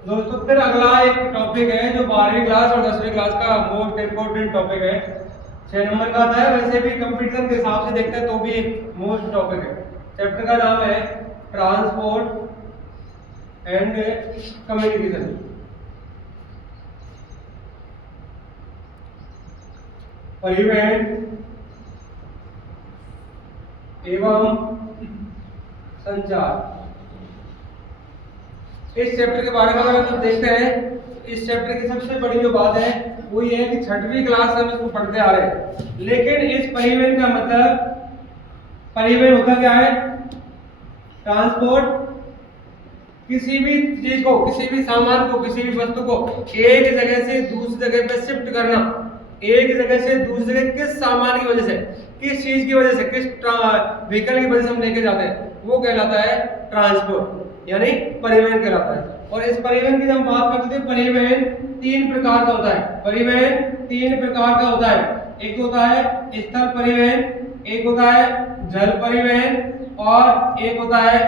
दोस्तों फिर अगला एक टॉपिक है जो 12वीं क्लास और 10वीं क्लास का मोस्ट इम्पोर्टेंट टॉपिक है। 6 नंबर का आता है, वैसे भी कंपटीशन के हिसाब से देखते हैं तो भी एक मोस्ट टॉपिक है। चैप्टर का नाम है ट्रांसपोर्ट एंड कम्युनिकेशन। परिवहन एवं संचार। इस चैप्टर के बारे में अगर हम देखते हैं, इस चैप्टर की सबसे बड़ी जो बात है वो ये है कि 6वीं क्लास से हम इसको पढ़ते आ रहे हैं, लेकिन इस परिवहन का मतलब, परिवहन होता क्या है? ट्रांसपोर्ट, किसी भी चीज को, किसी भी सामान को, किसी भी वस्तु को एक जगह से दूसरी जगह पे शिफ्ट करना। एक जगह से दूसरी जगह किस सामान की वजह से, किस चीज की वजह से, किस व्हीकल की वजह से हम लेके जाते हैं, वो कहलाता है ट्रांसपोर्ट, यानी परिवहन कहलाता है। और इस परिवहन की जब हम बात करते हैं, परिवहन 3 प्रकार का होता है। परिवहन 3 प्रकार का होता है। एक होता है स्थल परिवहन, एक होता है जल परिवहन और एक होता है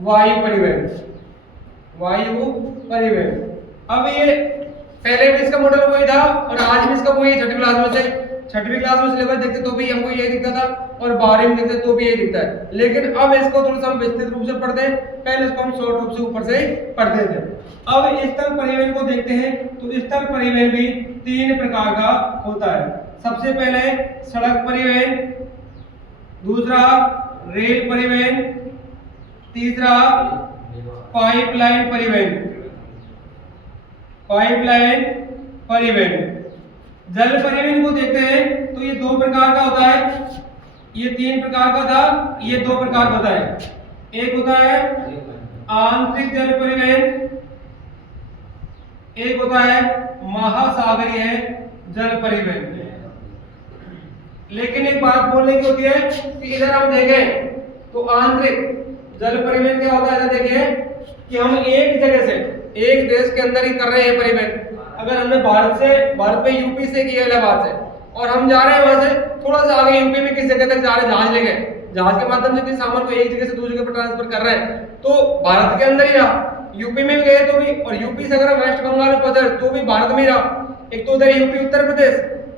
वायु परिवहन। वायु परिवहन। अब ये पहले भी इसका मॉडल वही था और आज भी इसका वही। 6वीं क्लास में सिलेबस देखते तो भी हमको यही दिखता था और 12वीं में देखते तो भी यही दिखता है, लेकिन अब इसको थोड़ा सा हम विस्तृत रूप से पढ़ते हैं। पहले इसको हम शॉर्ट रूप से ऊपर से पढ़ते थे। अब स्थल परिवहन को देखते हैं तो स्थल परिवहन भी 3 प्रकार का होता है। सबसे पहले सड़क परिवहन, दूसरा रेल परिवहन, तीसरा पाइपलाइन परिवहन। पाइपलाइन परिवहन। जल परिवहन को देखते हैं तो ये 2 प्रकार का होता है। ये 3 प्रकार का था, ये 2 प्रकार का होता है। एक होता है आंतरिक जल परिवहन, एक होता है महासागरीय जल परिवहन। लेकिन एक बात बोलने की होती है कि इधर हम देखें तो आंतरिक जल परिवहन क्या होता है, देखिए कि हम एक जगह से, एक देश के अंदर ही कर रहे हैं परिवहन। अगर हमने भारत में यूपी से किया इलाहाबाद से, और हम जा रहे हैं वहां से थोड़ा सा आगे यूपी में किस जगह तक जा रहे हैं, जहाज लेके, जहाज के माध्यम से किस सामान को एक जगह से दूसरी जगह पर ट्रांसफर कर रहे हैं, तो भारत के अंदर ही रहा। यूपी में भी गए तो भी, और यूपी से अगर हम वेस्ट बंगाल में पहुंचे तो भी भारत में ही रहा। एक तो उधर यूपी उत्तर प्रदेश,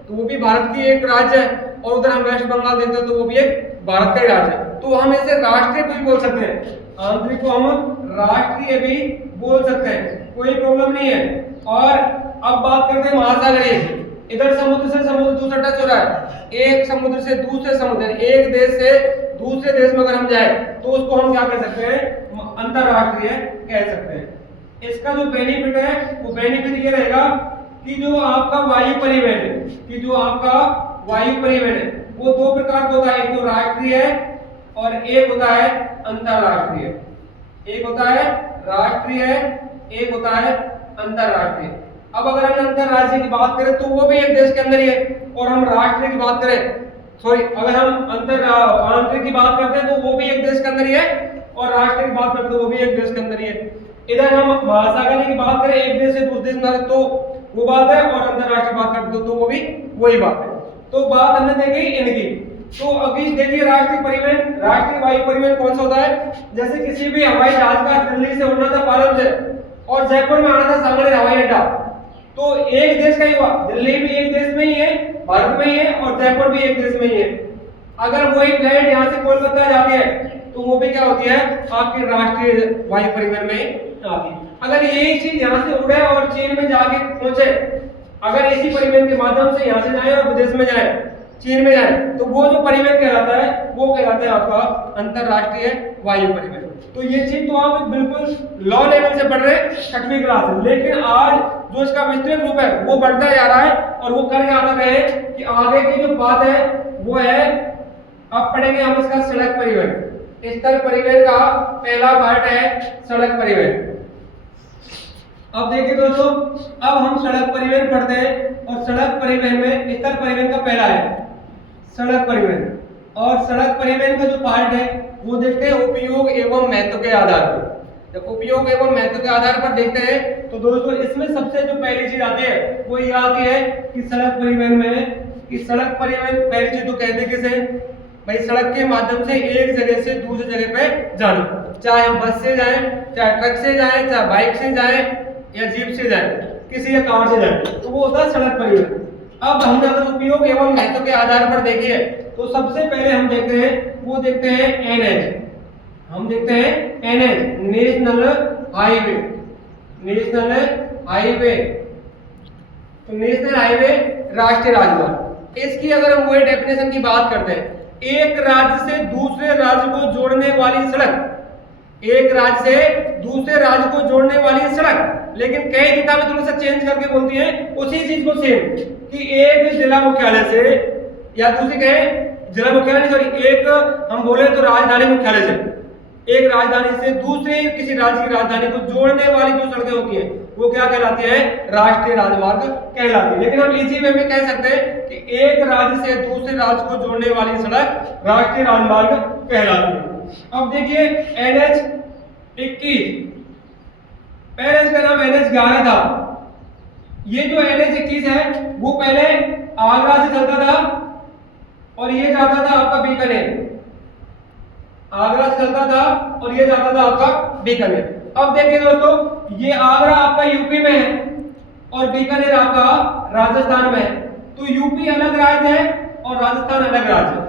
तो वो भी भारत की एक राज्य है, और उधर हम वेस्ट बंगाल देखते हैं तो वो भी एक भारत का ही राज्य है। तो हम इसे राष्ट्रीय भी बोल सकते हैं, आंतरिक को हम राष्ट्रीय भी बोल सकते हैं, कोई प्रॉब्लम नहीं है। और अब बात करते हैं महासागरीय। इधर समुद्र से समुद्र दूसरा टच हो रहा है, एक समुद्र से दूसरे समुद्र, एक देश से दूसरे देश में अगर हम जाए तो उसको हम क्या कह सकते हैं, अंतरराष्ट्रीय कह सकते हैं। इसका जो बेनिफिट है वो बेनिफिट ये रहेगा कि जो आपका वायु परिवहन है, कि जो आपका वायु परिवहन है वो 2 प्रकार का होता है। एक तो राष्ट्रीय है और एक होता है अंतरराष्ट्रीय। एक होता है राष्ट्रीय, एक होता है अंतरराष्ट्रीय। अब अगर हम अंतरराष्ट्रीय की बात करें तो वो भी एक देश के अंदर ही है, और हम राष्ट्रीय की बात करें, सॉरी, अगर हम आंतरिक की बात करते हैं तो वो भी एक देश के अंदर ही है, और राष्ट्रीय की बात करते हैं तो वो भी एक देश के अंदर ही है। इधर हम महासागरीय की बात करें, एक देश से दूसरे देश में तो वो बात है, और अंतरराष्ट्रीय बात करते तो वो भी वही बात है। तो बात हमने देखी इनकी। तो अभी देखिए राष्ट्रीय परिवहन, राष्ट्रीय वायु परिवहन कौन सा होता है? जैसे किसी भी हवाई जहाज का दिल्ली से उड़ना था पालम से और जयपुर में आना था सांगनेर हवाई अड्डा, तो एक देश का ही हुआ। दिल्ली भी एक देश में ही है, भारत में ही है, और जयपुर भी एक देश में ही है। अगर वही फ्लाइट यहाँ से कोलकाता जाती है तो वो भी क्या होती है, आपकी राष्ट्रीय वायु परिवहन में आती है। अगर यही चीज यहाँ से उड़े और चीन में जाके पहुंचे, अगर इसी परिवहन के माध्यम से यहाँ से जाए और विदेश में जाए, चीन में जाए, तो वो जो परिवहन कहलाता है वो कहलाता है आपका अंतरराष्ट्रीय वायु परिवहन। तो ये चीज तो आप बिल्कुल लॉ लेवल से पढ़ रहे हैं 6वीं क्लास में, लेकिन आज जो इसका विस्तृत रूप है वो बढ़ता जा रहा है, और वो कर क्या आता है कि आगे की जो बात है वो है, अब पढ़ेंगे हम इसका सड़क परिवहन। स्थल परिवहन का पहला पार्ट है सड़क परिवहन। अब देखिए दोस्तों, अब हम सड़क परिवहन पढ़ते हैं, और सड़क परिवहन में स्थल परिवहन का पहला है सड़क परिवहन, और सड़क परिवहन का जो पार्ट है वो देखते हैं उपयोग एवं महत्व के आधार पर। जब उपयोग एवं महत्व के आधार पर देखते हैं तो दोस्तों इसमें सबसे जो पहली चीज आती है वो ये आती है कि सड़क परिवहन में, कि सड़क परिवहन पहली चीज तो कहते हैं किसे भाई, सड़क के माध्यम से एक जगह से दूसरी जगह पे जाना, चाहे हम बस से जाएं, चाहे ट्रक से जाएं, चाहे बाइक से जाएं, या जीप से जाए, किसी या कार से जाए, तो वो होता है सड़क परिवहन। अब हमने अगर उपयोग एवं महत्व के आधार पर देखिए तो सबसे पहले हम देखते हैं, वो देखते हैं एनएच। हम देखते हैं NH, national highway. National highway, तो नेशनल हाईवे राष्ट्रीय राजमार्ग। इसकी अगर हम वही डेफिनेशन की बात करते हैं, एक राज्य से दूसरे राज्य को जोड़ने वाली सड़क, एक राज्य से दूसरे राज्य को जोड़ने वाली सड़क। लेकिन कई किताबें थोड़ा सा चेंज करके बोलती हैं उसी चीज को सेम, कि एक जिला मुख्यालय से, या दूसरी कहें जिला मुख्यालय नहीं, सॉरी, एक हम बोले तो राजधानी मुख्यालय से, एक राजधानी से दूसरे किसी राज्य की राजधानी को जोड़ने वाली जो सड़कें होती हैं वो क्या कहलाती है? राष्ट्रीय राजमार्ग कहलाती है। लेकिन हम इसी वे में कह सकते हैं कि एक राज्य से दूसरे राज्य को जोड़ने वाली सड़क राष्ट्रीय राजमार्ग कहलाती है। अब देखिए NH 21, पहले इसका नाम NH 11 था। ये जो NH 21 है वो पहले आगरा से चलता था और ये जाता था आपका बीकानेर। आगरा से चलता था और ये जाता था आपका बीकानेर। अब देखिए दोस्तों, ये आगरा आपका यूपी में है और बीकानेर आपका राजस्थान में है। तो यूपी अलग राज्य है और राजस्थान अलग राज्य है।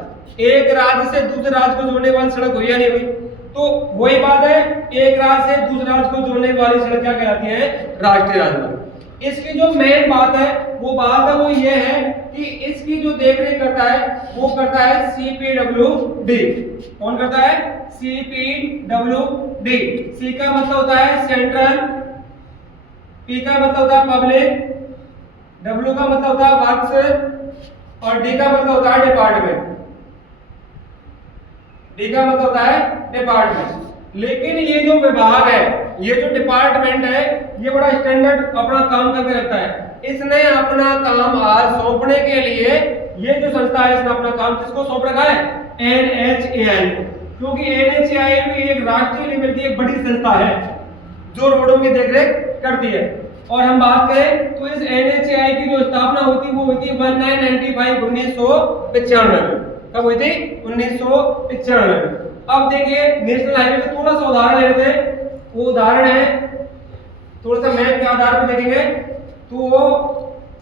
एक राज्य से दूसरे राज्य को जोड़ने वाली सड़क हुई या नहीं हुई? तो वही बात है, एक राज्य से दूसरे राज्य को जोड़ने वाली सड़क क्या कहलाती है? राष्ट्रीय राजमार्ग। इसकी जो मेन बात है वो ये है कि इसकी जो देखरेख करता है वो करता है CPWD। कौन करता है? CPWD। C का मतलब होता है सेंट्रल, P का मतलब होता है पब्लिक, W का मतलब होता है वर्क्स और D का मतलब होता है डिपार्टमेंट। D का मतलब होता है डिपार्टमेंट। लेकिन ये जो विभाग है, ये जो डिपार्टमेंट है, ये बड़ा स्टैंडर्ड अपना काम करके रखता है। इसने अपना काम आज सौंपने के लिए, ये जो संस्था है इसने अपना काम किसको सौंप रखा है? NHAI। क्योंकि NHAI भी एक राष्ट्रीय लेवल की एक बड़ी संस्था है जो रोडों की देखरेख करती है। और हम बात करें तो इस NHAI की जो स्थापना हुई थी वो हुई थी 1995, 1995। कब हुई थी? 1995। अब देखिए नेशनल हाईवे का थोड़ा सा उदाहरण लेते हैं। वो उदाहरण है, थोड़ा सा मैप के आधार पर देखेंगे तो वो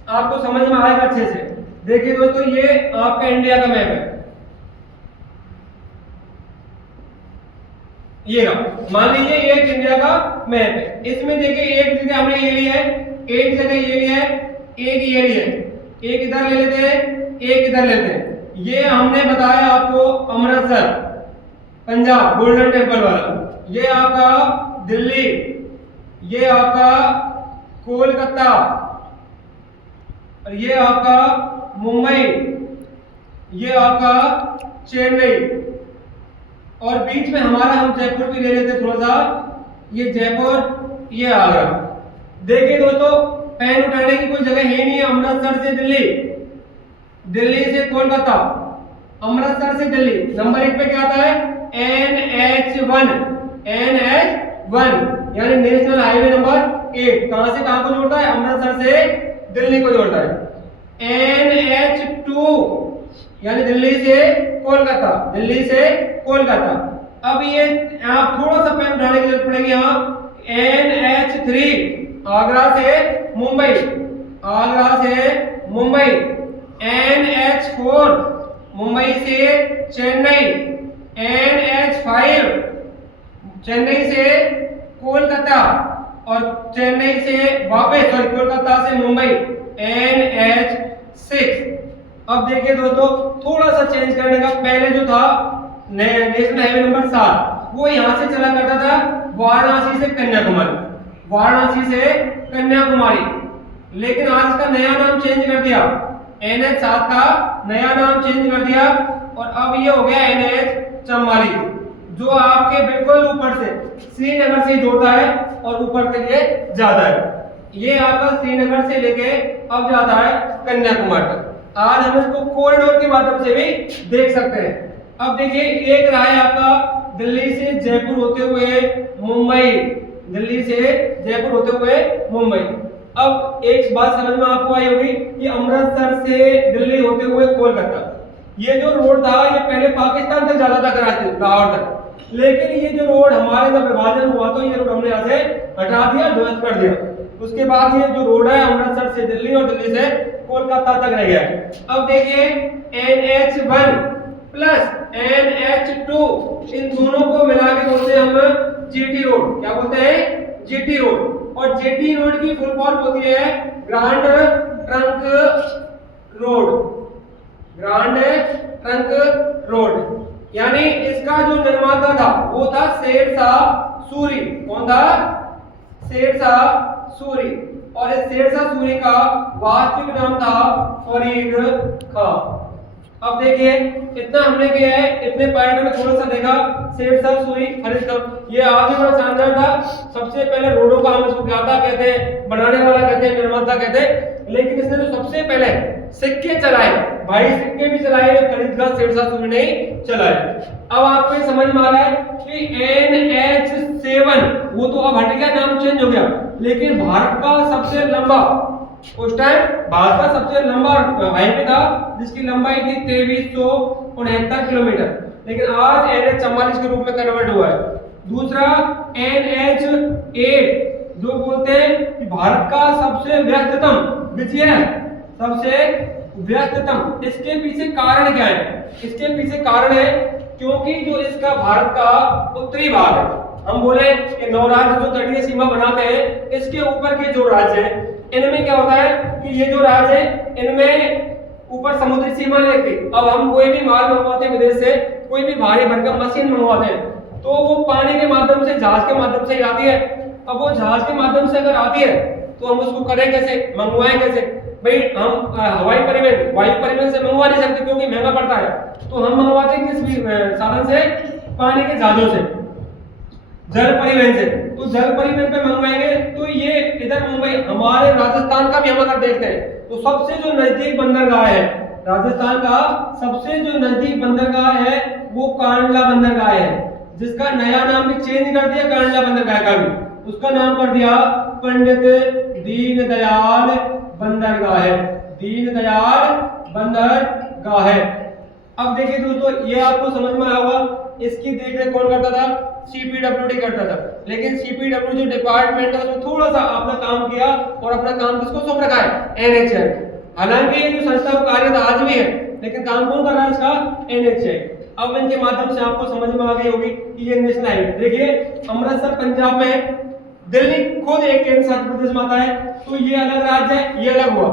आपको समझ में आएगा अच्छे से। देखिए दोस्तों, ये आपका इंडिया का मैप है। ये मान लीजिए ये इंडिया का मैप है। इसमें देखिए एक जगह हमने ये लिया है, एक जगह ये लिया है, एक ये लिया है, एक इधर ले लेते हैं, एक इधर लेते हैं। ये हमने बताया आपको अमृतसर पंजाब गोल्डन टेम्पल वाला, ये आपका दिल्ली, ये आपका कोलकाता और ये आपका मुंबई, ये आपका चेन्नई, और बीच में हमारा हम जयपुर भी ले लेते थोड़ा सा, ये जयपुर, ये आगरा। देखिए दोस्तों, पेन उठाने की कोई जगह है नहीं है। अमृतसर से दिल्ली, दिल्ली से कोलकाता, अमृतसर से दिल्ली। नंबर 1 पे क्या आता है? NH1, NH1 यानी नेशनल हाईवे नंबर 1। कहां से कहां को जोड़ता है? अमृतसर से दिल्ली को जोड़ता है। NH2 यानी दिल्ली से कोलकाता, दिल्ली से कोलकाता। अब ये आप थोड़ा सा पेन उठाने की जरूरत पड़ेगी यहाँ। NH3 आगरा से मुंबई, आगरा से मुंबई। NH4 मुंबई से चेन्नई। NH5 चेन्नई से कोलकाता और चेन्नई से वापस, और कोलकाता से मुंबई। NH6। अब देखिए दोस्तों, थोड़ा सा चेंज करने का, पहले जो था नेशनल हाईवे नंबर 7 वो यहां से चला करता था वाराणसी से कन्याकुमारी, वाराणसी से कन्याकुमारी। लेकिन आज का नया नाम चेंज कर दिया, NH7 का नया नाम चेंज कर दिया और अब ये हो गया NH44, जो आपके बिल्कुल ऊपर से श्रीनगर से जोड़ता है और ऊपर के लिए जाता है। ये आपका श्रीनगर से लेके अब जाता है कन्याकुमारी तक। आज हम इसको कॉरिडोर के माध्यम से भी देख सकते हैं। अब देखिए, एक रहा है आपका दिल्ली से जयपुर होते हुए मुंबई, दिल्ली से जयपुर होते हुए मुंबई। अब एक बात समझ में आपको आई होगी कि अमृतसर से दिल्ली होते हुए कोलकाता, ये जो रोड था ये पहले पाकिस्तान तक जाता था, कराची लाहौर तक। लेकिन ये जो रोड हमारे जब विभाजन हुआ तो ये रोड हमने यहाँ से हटा दिया, ध्वस्त कर दिया। उसके बाद ये जो रोड है अमृतसर से दिल्ली और दिल्ली से कोलकाता तक रह गया। अब देखिए NH1 प्लस NH2 इन दोनों को मिला के बोलते हैं हम जीटी रोड। क्या बोलते हैं? GT road. और जीटी रोड की फुल फॉर्म होती है grand trunk road. Grand trunk road. यानी इसका जो निर्माता था वो था शेरशाह सूरी। कौन था? शेरशाह सूरी। और इस शेरशाह सूरी का वास्तविक नाम था फरीद खां। अब देखिए इतना हमने किया है, इतने पॉइंट में थोड़ा सा देखा। शेरशाह सूरी, फरीद खां, ये आगे बड़ा शानदार था। सबसे पहले रोडों का हम इसको ज्ञाता कहते हैं, बनाने वाला कहते हैं, निर्माता कहते हैं। लेकिन इसने जो सबसे पहले सिक्के चलाए, भाई सिक्के भी चलाए, फरीद खां शेरशाह सूरी ने चलाए। अब आपको समझ में आ रहा है कि NH7 वो तो अब हट गया, नाम चेंज हो गया, लेकिन भारत का सबसे लंबा, उस टाइम भारत का सबसे लंबा हाईवे था जिसकी लंबाई थी 2369 किलोमीटर, लेकिन आज NH44 के रूप में कन्वर्ट हुआ है। दूसरा NH8 जो बोलते हैं कि भारत का सबसे व्यस्ततम, विजय सबसे व्यस्ततम। इसके पीछे कारण क्या है? इसके पीछे कारण है क्योंकि जो इसका भारत का उत्तरी भाग है, हम बोले कि 9 राज्य जो तटीय सीमा बनाते हैं, इसके ऊपर के जो राज्य हैं इनमें क्या होता है कि ये जो राज्य है इनमें ऊपर समुद्री सीमा नहीं लगती। अब हम कोई भी माल मंगवाते हैं विदेश से, कोई भी भारी भरकम मशीन मंगवाते हैं तो वो पानी के माध्यम से, जहाज के माध्यम से ही आती है। अब वो जहाज के माध्यम से अगर आती है तो हम उसको करें कैसे, मंगवाएं कैसे? भाई हम हवाई परिवहन, वायु परिवहन से मंगवा नहीं सकते क्योंकि महंगा पड़ता है, तो हम मंगवाते हैं किस भी साधन से? पानी के जहाजों से, जल परिवहन से। तो जल परिवहन पे मंगवाएंगे तो ये इधर मुंबई, हमारे राजस्थान का भी हम अगर देखते हैं तो सबसे जो नजदीक बंदरगाह है, राजस्थान का सबसे जो नजदीक बंदरगाह है वो कांडला बंदरगाह है, जिसका नया नाम भी चेंज कर दिया कांडला बंदरगाह का भी, उसका नाम कर दिया पंडित दीनदयाल बंदरगाह है। दीनदयाल बंदरगाह है। अब देखिए दोस्तों, ये आपको समझ में आया होगा, इसकी देखरेख कौन करता था? CPWD करता था। लेकिन CPWD जो डिपार्टमेंट है उसमें थोड़ा सा अपना काम किया और अपना काम किसको सौंप रखा है? NHAI। हालांकि ये जो संस्था कार्यरत आज भी है, लेकिन काम कौन कर रहा है इसका? NHAI। अब इनके माध्यम से आपको समझ में आ गई होगी कि ये नेशनल हाईवे, देखिए अमृतसर पंजाब में है, दिल्ली खुद एक केंद्र शासित प्रदेश में आता है, तो ये अलग राज्य है, ये अलग हुआ,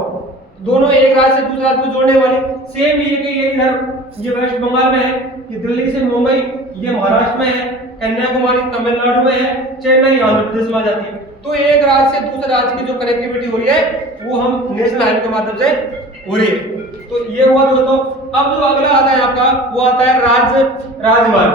दोनों एक राज्य से दूसरे राज्य को जोड़ने वाले। सेम ये कि ये इधर ये वेस्ट बंगाल में है, ये दिल्ली से मुंबई ये महाराष्ट्र में है, कन्याकुमारी तमिलनाडु में है, चेन्नई आंध्र प्रदेश में आ जाती है। तो एक राज्य से दूसरे राज्य की जो कनेक्टिविटी हो रही है वो हम नेशनल हाईवे के माध्यम से हो रही है। तो ये हुआ दोस्तों। अब जो अगला आता है आपका वो आता है राज्य राजमार्ग।